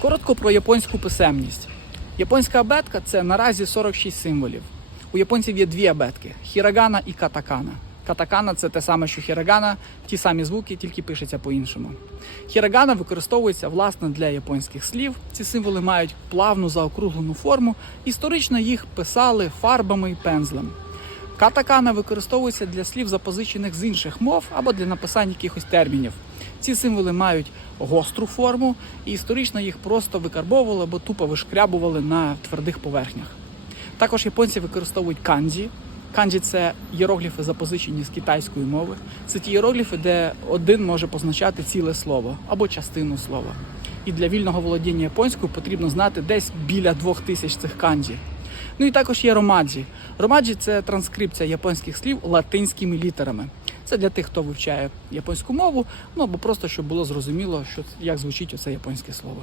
Коротко про японську писемність. Японська абетка це наразі 46 символів. У японців є дві абетки хірагана і катакана. Катакана це те саме, що хірагана, ті самі звуки, тільки пишеться по-іншому. Хірагана використовується власне для японських слів. Ці символи мають плавну заокруглену форму. Історично їх писали фарбами і пензлем. Катакана використовується для слів, запозичених з інших мов або для написання якихось термінів. Ці символи мають гостру форму, і історично їх просто викарбовували або тупо вишкрябували на твердих поверхнях. Також японці використовують канджі. Канджі це єрогліфи, запозичені з китайської мови. Це ті єрогліфи, де один може позначати ціле слово або частину слова. І для вільного володіння японською потрібно знати десь біля двох тисяч цих канджі. Ну і також є ромаджі. Ромаджі це транскрипція японських слів латинськими літерами. Це для тих, хто вивчає японську мову, ну або просто щоб було зрозуміло, що як звучить оце японське слово.